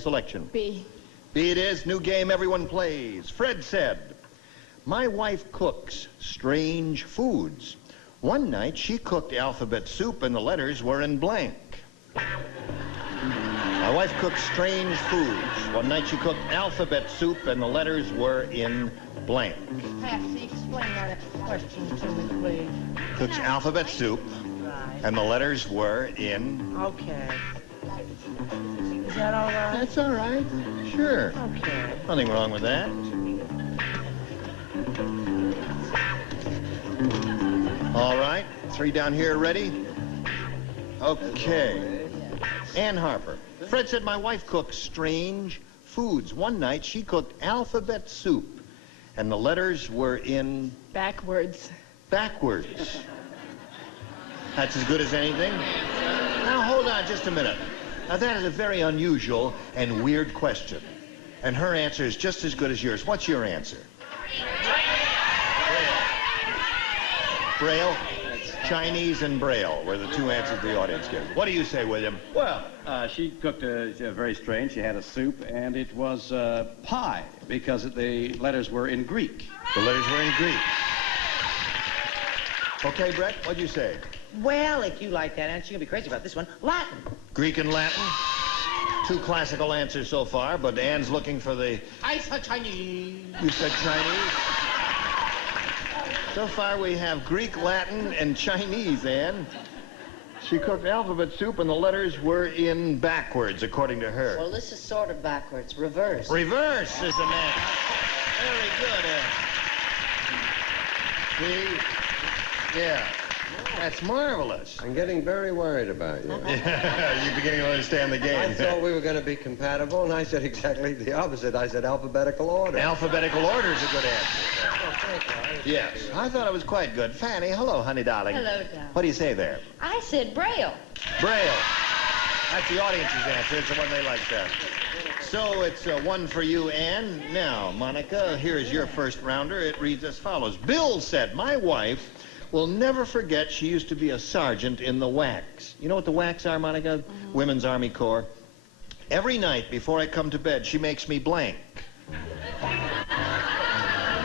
selection? B. B it is. New game everyone plays. Fred said, my wife cooks strange foods. One night she cooked alphabet soup and the letters were in blank. My wife cooks strange foods. One night she cooked alphabet soup and the letters were in blank. Patsy, explain that question to me, please. Cooks alphabet soup Right. and the letters were in... Okay. Is that all right? That's all right. Sure. Okay. Nothing wrong with that. All right. 3 down here, ready? Okay. Ann Harper. Fred said my wife cooks strange foods. One night she cooked alphabet soup, and the letters were in Backwards. backwards. That's as good as anything. Now, hold on just a minute. Now, that is a very unusual and weird question. And her answer is just as good as yours. What's your answer? Braille? Chinese and Braille were the 2 answers the audience gave. What do you say, William? Well, she cooked very strange. She had a soup, and it was pie, because the letters were in Greek. The letters were in Greek. Okay, Brett, what'd you say? Well, if you like that answer, you'll be crazy about this one. Latin. Greek and Latin? 2 classical answers so far, but Ann's looking for the... I said Chinese. You said Chinese? So far we have Greek, Latin, and Chinese, Ann. She cooked alphabet soup and the letters were in backwards, according to her. Well, this is sort of backwards. Reverse. Reverse is the man. Very good, Ann. See? Yeah. That's marvelous. I'm getting very worried about you. You're beginning to understand the game. I thought we were going to be compatible, and I said exactly the opposite. I said alphabetical order. Alphabetical order is a good answer. Yes, I thought it was quite good. Fanny, hello, honey darling. Hello, darling. What do you say there? I said Braille. Braille. That's the audience's answer. It's the one they like best. So it's 1 for you, Ann. Now, Monica, here's your first rounder. It reads as follows. Bill said, my wife will never forget she used to be a sergeant in the WACs. You know what the WACs are, Monica? Women's Army Corps. Every night before I come to bed, she makes me blank.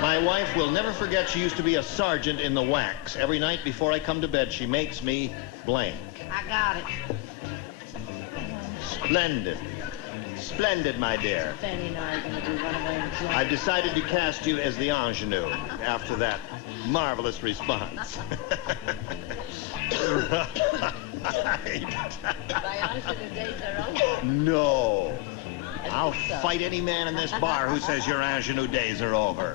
My wife will never forget she used to be a sergeant in the WACs. Every night before I come to bed, she makes me blank. I got it. Splendid. Splendid, my dear. Fanny and I are going to do runaway and jump. I've decided to cast you as the ingenue after that marvelous response. Right. No. I'll fight any man in this bar who says your ingenue days are over.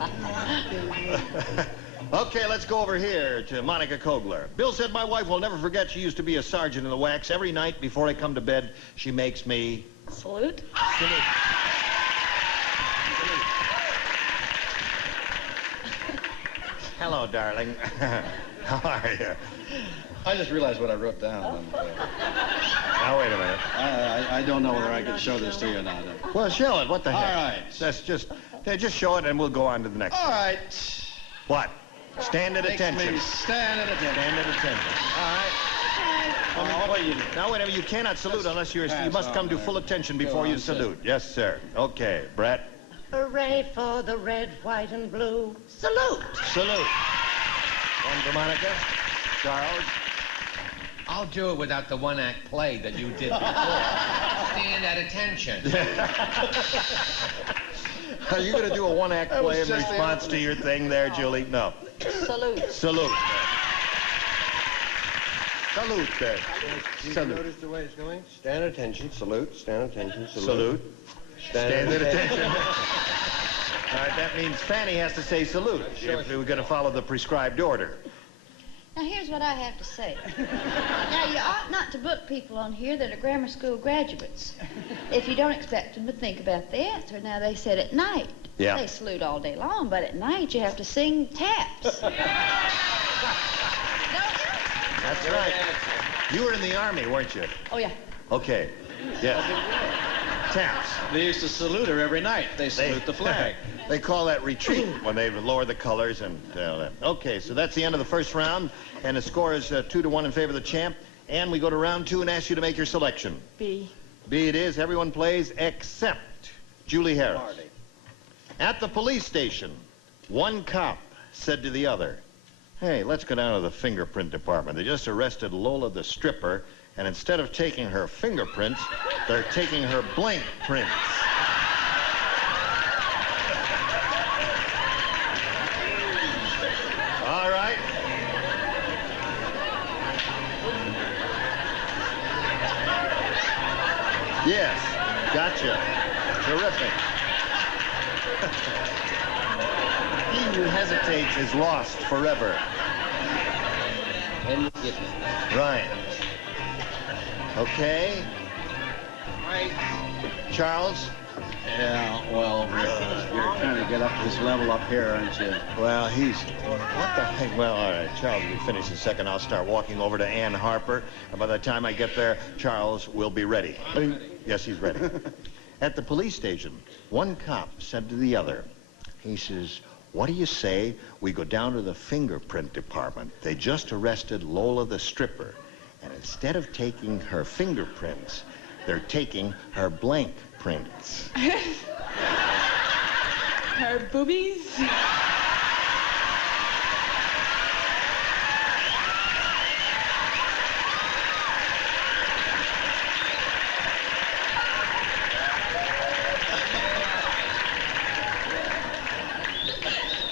Okay, let's go over here to Monica Kogler. Bill said my wife will never forget she used to be a sergeant in the WACs. Every night before I come to bed, she makes me... Salute. Salute. Hello, darling. How are you? I just realized what I wrote down. Now, wait a minute. I don't know whether I can show this to you or not. Well, show it. What the heck? All right. That's just show it, and we'll go on to the next All one. right. What? Stand at Makes attention. me stand at attention. Stand at attention. All right. What do you do? Now, whatever, you cannot salute unless you must come to full attention before you salute. Yes, sir. Okay, Brett. Hooray for the red, white, and blue. Salute. Salute. 1 for Monica. Charles. I'll do it without the one-act play that you did before. Stand at attention. Are you going to do a one-act That was play in just the response to your thing there, Julie? No. Salute. Salute. Salute there. Did you Salute. notice the way it's going? Stand at attention, salute, stand at attention, salute. Salute. Stand at attention. All right, that means Fanny has to say salute if we're going to follow the prescribed order. Now, here's what I have to say. Now, you ought not to book people on here that are grammar school graduates if you don't expect them to think about the answer. Now, they said at night. Yeah. They salute all day long, but at night you have to sing taps. Don't you? That's right. You were in the Army, weren't you? Oh, yeah. Okay. Yes. Taps. They used to salute her every night. They salute the flag. They call that retreat when they lower the colors and all that. Okay, so that's the end of the first round, and the score is 2-1 in favor of the champ. And we go to round 2 and ask you to make your selection. B. B it is. Everyone plays except Julie Harris. At the police station, one cop said to the other, "Hey, let's go down to the fingerprint department. They just arrested Lola the stripper, and instead of taking her fingerprints, they're taking her blank prints." All right. Yes, gotcha. Terrific. He who hesitates is lost forever. And get me. Right. Okay. Right. Charles? Yeah, well, you're trying to get up to this level up here, aren't you? Well, he's... What the heck? Well, all right. Charles, we finish in a second. I'll start walking over to Ann Harper. And by the time I get there, Charles will be ready. Yes, he's ready. At the police station, one cop said to the other, he says, "What do you say we go down to the fingerprint department? They just arrested Lola the stripper. And instead of taking her fingerprints, they're taking her blank prints." Her boobies?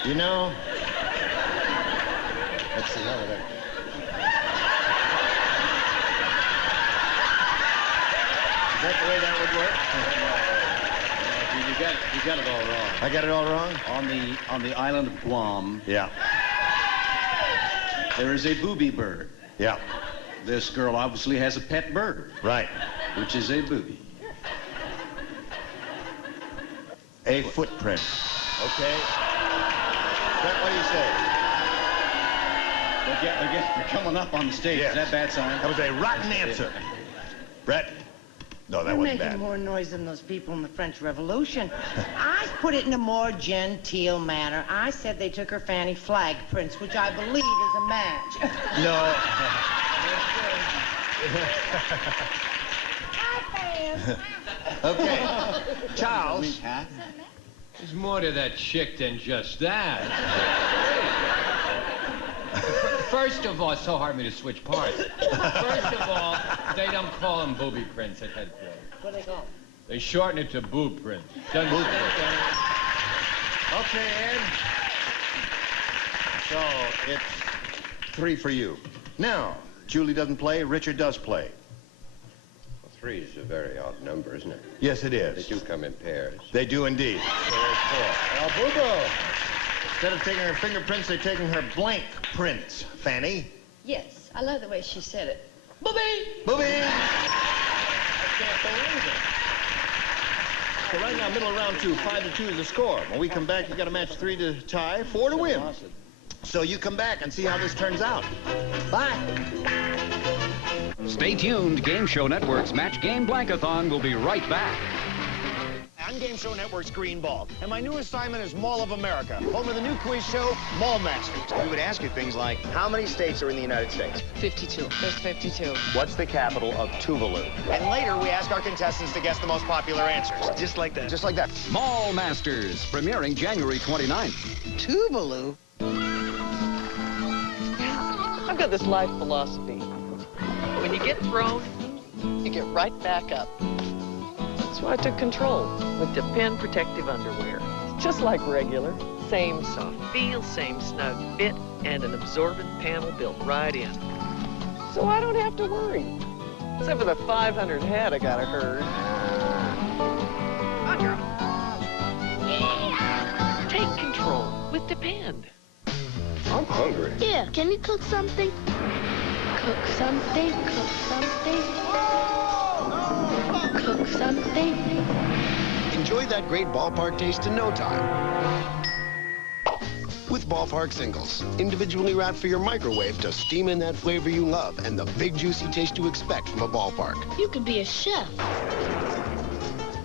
You know, let's see, how did I... Is that the way that would work? You got it all wrong. I got it all wrong? On the island of Guam, Yeah, there is a booby bird. yeah, This girl obviously has a pet bird, right. which is a booby. A footprint. Okay. Brett, what do you say? They're coming up on the stage. Yes. Is that a bad sign? That was a rotten answer. Brett? No, that You're wasn't making bad. more noise than those people in the French Revolution. I put it in a more genteel manner. I said they took her fanny flag prints, which I believe is a match. No. Hi, fans. Okay. Charles. There's more to that chick than just that. First of all, it's so hard for me to switch parts. First of all, they don't call them booby prints at headquarters. What do they call them? They shorten it to boob prints. Doesn't Boob make print. sense. Okay, Ed. So, it's 3 for you. Now, Julie doesn't play, Richard does play. Well, 3 is a very odd number, isn't it? Yes, it They is. do come in pairs. They do indeed. So there's 4. El Bubo. Instead of taking her fingerprints, they're taking her blank prints. Fanny? Yes, I love the way she said it. Booby! Can't believe it. So right now, middle of round 2, 5-2 is the score. When we come back, you got a match 3 to tie, 4 to win. So you come back and see how this turns out. Bye. Stay tuned. Game Show Network's Match Game Blankathon will be right back. I'm Game Show Network's Green Ball, and my new assignment is Mall of America, home of the new quiz show, Mall Masters. We would ask you things like, how many states are in the United States? 52. There's 52. What's the capital of Tuvalu? And later, we ask our contestants to guess the most popular answers. Just like that. Just like that. Mall Masters, premiering January 29th. Tuvalu? I've got this life philosophy. When you get thrown, you get right back up. That's why I took control with Depend protective underwear. It's just like regular. Same soft feel, same snug fit, and an absorbent panel built right in. So I don't have to worry. Except for the 500 head I gotta herd. Roger. Take control with Depend. I'm hungry. Yeah, can you cook something? Cook something, cook something. Cook something. Enjoy that great ballpark taste in no time. With Ballpark Singles, individually wrapped for your microwave to steam in that flavor you love and the big juicy taste you expect from a ballpark. You could be a chef.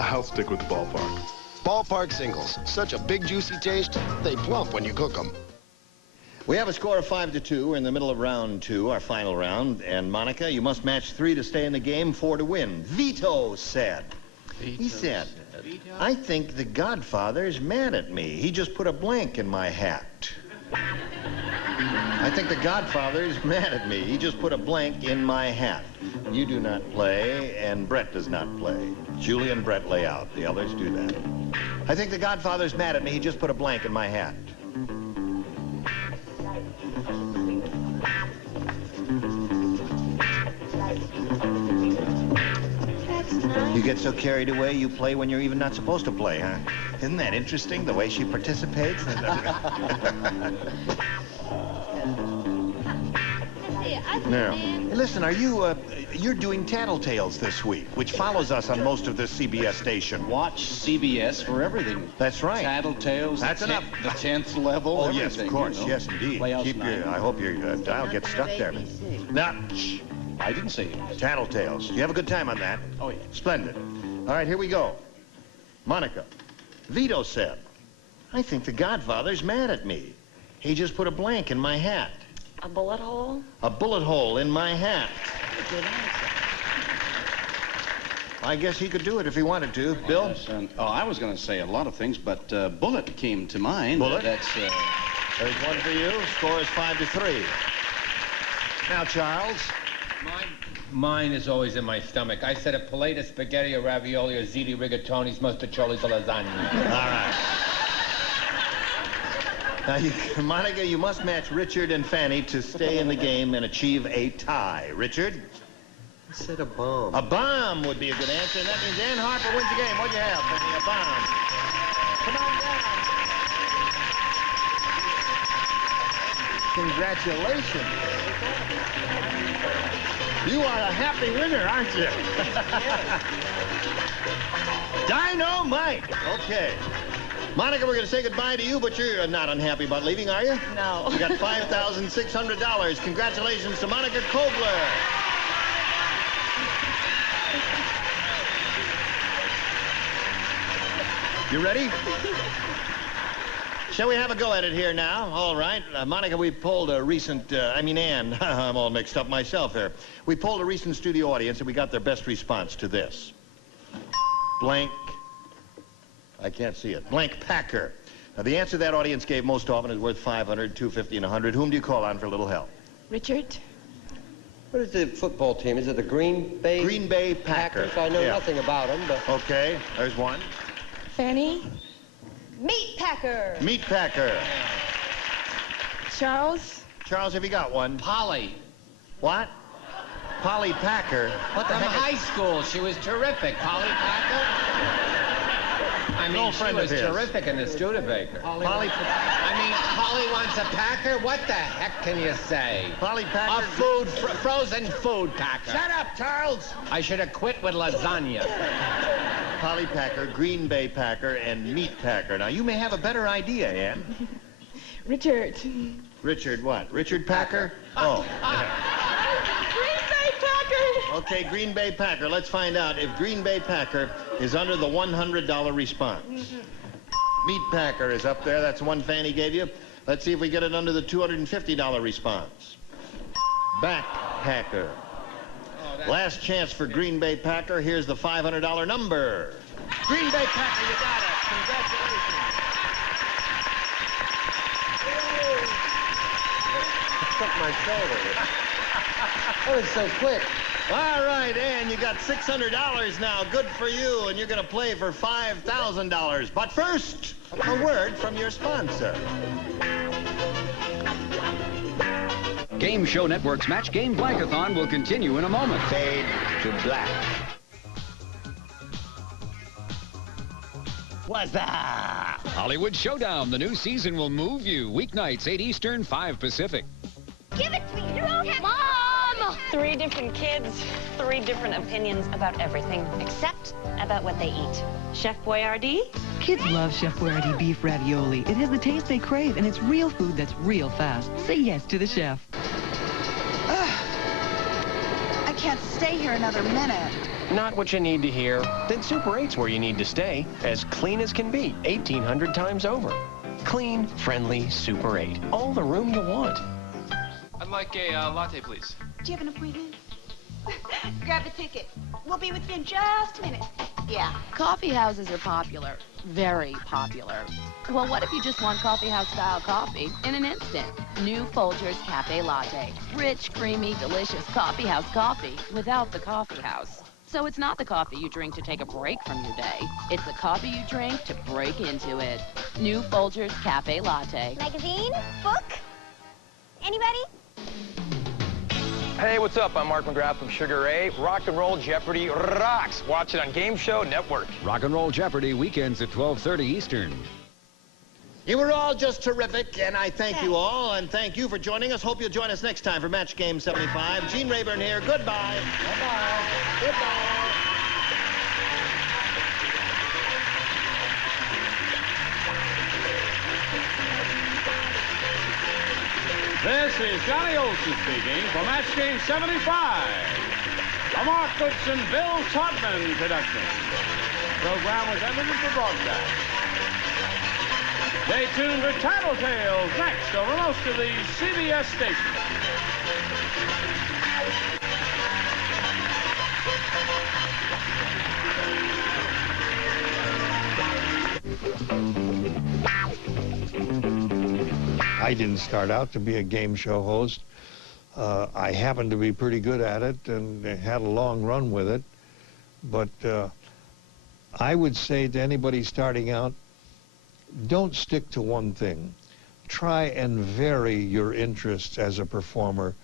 I'll stick with the ballpark. Ballpark Singles, such a big juicy taste, they plump when you cook them. We have a score of 5-2. We're in the middle of round 2, our final round. And Monica, you must match 3 to stay in the game, 4 to win. Vito said. He said, I think the Godfather's mad at me. He just put a blank in my hat. I think the Godfather's mad at me. He just put a blank in my hat. You do not play, and Brett does not play. Julie and Brett lay out. The others do that. I think the Godfather's mad at me. He just put a blank in my hat. You get so carried away, you play when you're even not supposed to play, huh? Isn't that interesting, the way she participates? Now, listen, are you, you're doing Tattletales this week, which follows us on most of the CBS station. Watch CBS for everything. That's right. Tattletales. That's enough. The 10th level. Oh, yes, of course. You know. Yes, indeed. Playhouse 9. I hope your dial gets stuck there. Now, shh. I didn't say it. Tattletales. You have a good time on that? Oh, yeah. Splendid. All right, here we go. Monica, Vito said, I think the Godfather's mad at me. He just put a blank in my hat. A bullet hole? A bullet hole in my hat. Good answer. I guess he could do it if he wanted to. Bill? Yes, and, I was going to say a lot of things, but bullet came to mind. Bullet? That's, There's one for you. Score is 5-3. Now, Charles. Mine is always in my stomach. I said a plate of spaghetti or ravioli or ziti rigatonis, mostaccioli or lasagna. All right. Now, Monica, you must match Richard and Fanny to stay in the game and achieve a tie. Richard? I said a bomb. A bomb would be a good answer, and that means Ann Harper wins the game. What'd you have, Fanny? A bomb. Come on down. Congratulations. You are a happy winner, aren't you? Dynamite. Okay. Monica, we're going to say goodbye to you, but you're not unhappy about leaving, are you? No. You got $5,600. Congratulations to Monica Kobler. You ready? Shall we have a go at it here now? All right. Monica, we polled a recent, Ann, I'm all mixed up myself here. We polled a recent studio audience, and we got their best response to this. Blank, I can't see it, blank Packer. Now, the answer that audience gave most often is worth $500, $250, and $100. Whom do you call on for a little help? Richard? What is the football team? Is it the Green Bay? Green Bay Packers. I know nothing about them, but... Okay, there's one. Fanny? Meat Packer. Meat Packer. Charles? Charles, have you got one? Polly. What? Polly Packer? What the From heck? high school. She was terrific. Polly Packer? I mean, old she friend of was his. terrific in the Studebaker. Polly I mean, Polly wants a Packer? What the heck can you say? Polly Packer? A food, frozen food Packer. Shut up, Charles! I should have quit with lasagna. Polly Packer, Green Bay Packer, and Meat Packer. Now, you may have a better idea, Ann. Richard. Richard what? Richard Packer? Oh. Green Bay Packer! Okay, Green Bay Packer. Let's find out if Green Bay Packer is under the $100 response. Meat Packer is up there. That's one Fanny gave you. Let's see if we get it under the $250 response. Backpacker. Last chance for Green Bay Packer. Here's the $500 number. Green Bay Packer, you got it. Congratulations. Stuck my shoulder. That was so quick. All right, Ann, you got $600 now. Good for you, and you're going to play for $5,000. But first, a word from your sponsor. Game Show Network's Match Game Blankathon will continue in a moment. Fade to black. What's that? Hollywood Showdown. The new season will move you. Weeknights, 8 Eastern, 5 Pacific. Give it to me. You're all Mom! 3 different kids, 3 different opinions about everything, except about what they eat. Chef Boyardee? Kids love Chef Boyardee beef ravioli. It has the taste they crave, and it's real food that's real fast. Say yes to the chef. I can't stay here another minute. Not what you need to hear. Then Super 8's where you need to stay. As clean as can be, 1,800 times over. Clean, friendly Super 8. All the room you want. I'd like a latte, please. Do you have an appointment? Grab the ticket. We'll be with you in just a minute. Yeah. Coffee houses are popular. Very popular. Well, what if you just want coffee house style coffee in an instant? New Folgers Cafe Latte. Rich, creamy, delicious coffee house coffee without the coffee house. So it's not the coffee you drink to take a break from your day. It's the coffee you drink to break into it. New Folgers Cafe Latte. Magazine? Book? Anybody? Hey, what's up? I'm Mark McGrath from Sugar Ray. Rock and Roll Jeopardy rocks. Watch it on Game Show Network. Rock and Roll Jeopardy, weekends at 12:30 Eastern. You were all just terrific, and I thank you all, and thank you for joining us. Hope you'll join us next time for Match Game 75. Gene Rayburn here. Goodbye. Bye-bye. Goodbye. This is Johnny Olson speaking for Match Game 75. A Mark Goodson, Bill Todman production. The program was edited for broadcast. Stay tuned for Tattletales next over most of the CBS stations. I didn't start out to be a game show host. I happened to be pretty good at it and had a long run with it. But I would say to anybody starting out, don't stick to one thing. Try and vary your interests as a performer.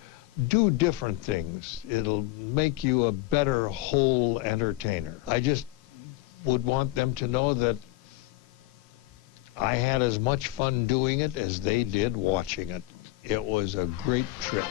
Do different things. It'll make you a better whole entertainer. I just would want them to know that I had as much fun doing it as they did watching it. It was a great trip.